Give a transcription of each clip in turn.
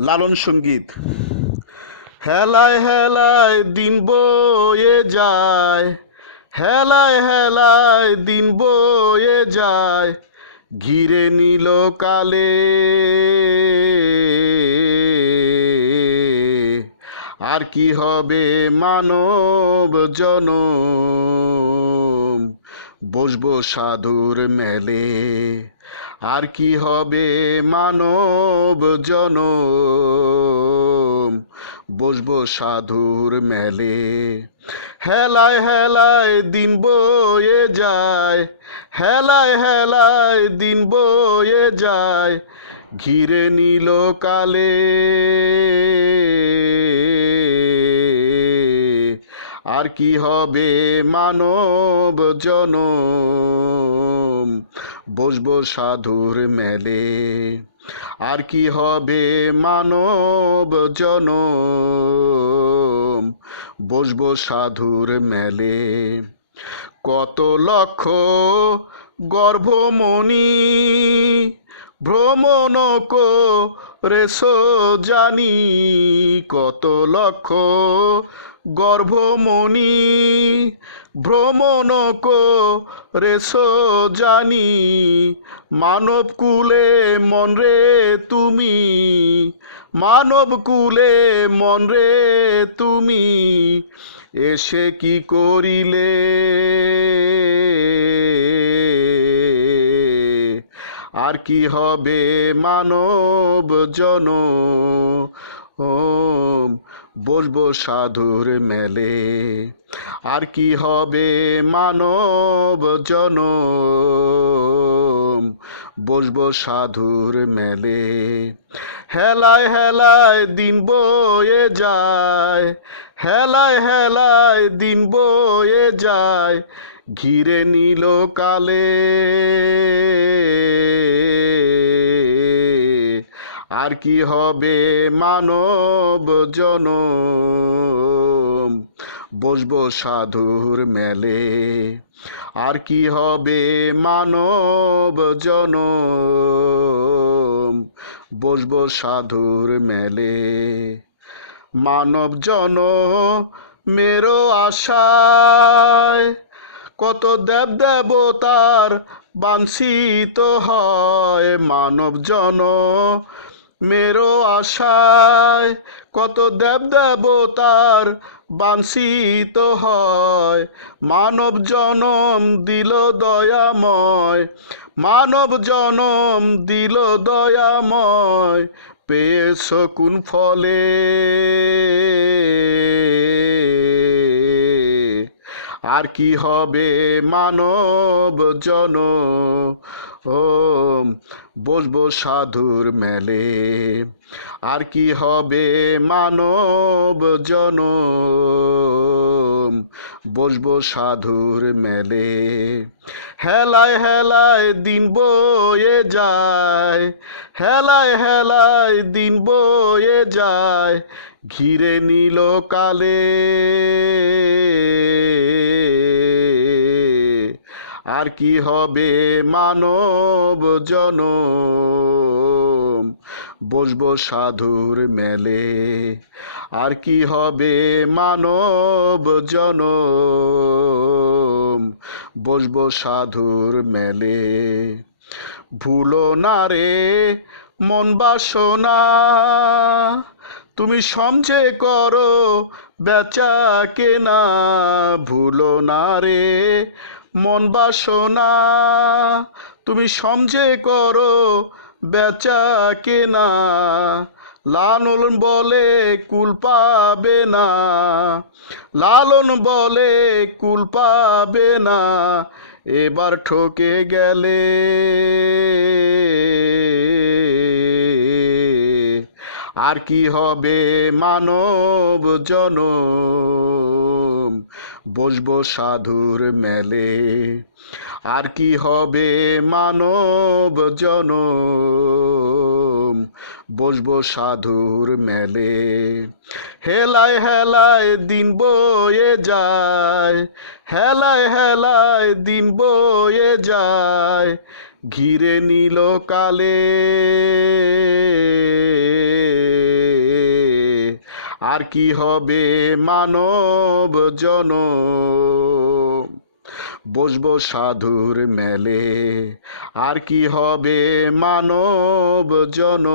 লালন সংগীত। হেলায় হেলায় দিন বয়ে যায়, হেলায় হেলায় দিন বয়ে যায়, ঘিরে নিল কালে। আর কি হবে মানব জনম? বসবো সাধুর মেলে। আর কি হবে মানব জনম? বসবো সাধুর মেলে। হেলায় হেলায় দিন বয়ে যায়। হেলায় হেলায় দিন বয়ে যায়। ঘিরে নিল কালে। আর কি হবে মানব জনম? বসবো সাধুর মেলে। আর কি হবে মানব জনম? বসবো সাধুর মেলে। কত লক্ষ গর্ভমণি ভ্রমণ রেসো জানি কত লক্ষ গর্ভমণি। ভ্রমণ রেসো জানি মানব কুলে মন রে তুমি মানব কুলে মন রে তুমি, এসে কি করিলে? আর কি হবে মানব জন? বসবো সাধুর মেলে। আর কি হবে মানব জন? বসবো সাধুর মেলে। হেলায় হেলায় দিন বয়ে যায়। হেলায় হেলায় দিন বয়ে যায়। ঘিরে নিল কালে। আর কি হবে মানব জনম? বসবো সাধুর মেলে। আর কি হবে মানব জন বসবো সাধুর মেলে। মানব জন মেরো আশায় কত দেব দেবতার বাঞ্ছিত হয় মানব জন। মেরো আশায় কত দেব দেবতার বাঞ্ছিত হয়। মানব জনম দিল দয়াময়, মানব জনম দিল দয়াময়, পেয়েছ কোন ফলে? আর কি হবে মানব জন ও বসবো সাধুর মেলে। আর কি হবে মানব জন বসবো সাধুর মেলে। হেলায় হেলায় দিন বয়ে যায়, হেলায় হেলায় দিন বয়ে যায়, ঘিরে নিল কালে। আর কি হবে মানব জন বসবো সাধুর মেলে। আর কি হবে মানব জন বসবো সাধুর মেলে। ভুলো না রে মন বাসনা। তুমি সমঝে করো বেচা কেনা, ভুলো না রে মন বাসনা। তুমি সমঝে করো, বেচা কেনা। লালন বলে কুল পাবে না। লালন বলে কুল পাবে না। এবার ঠকে গেলে। আর কি হবে মানব জনম? বসবো সাধুর মেলে। আর কি হবে মানব জনম? বসবো সাধুর মেলে। হেলায় হেলায় দিন বয়ে যায়। হেলায় হেলায় দিন বয়ে যায়। ঘিরে নিল কালে আর কি হবে মানব জন? বসবো সাধুর মেলে, আর কি হবে মানব জন?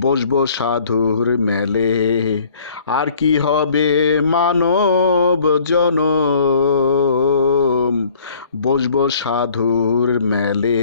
বসবো সাধুর মেলে, আর কি হবে মানব জন? বসবো সাধুর মেলে।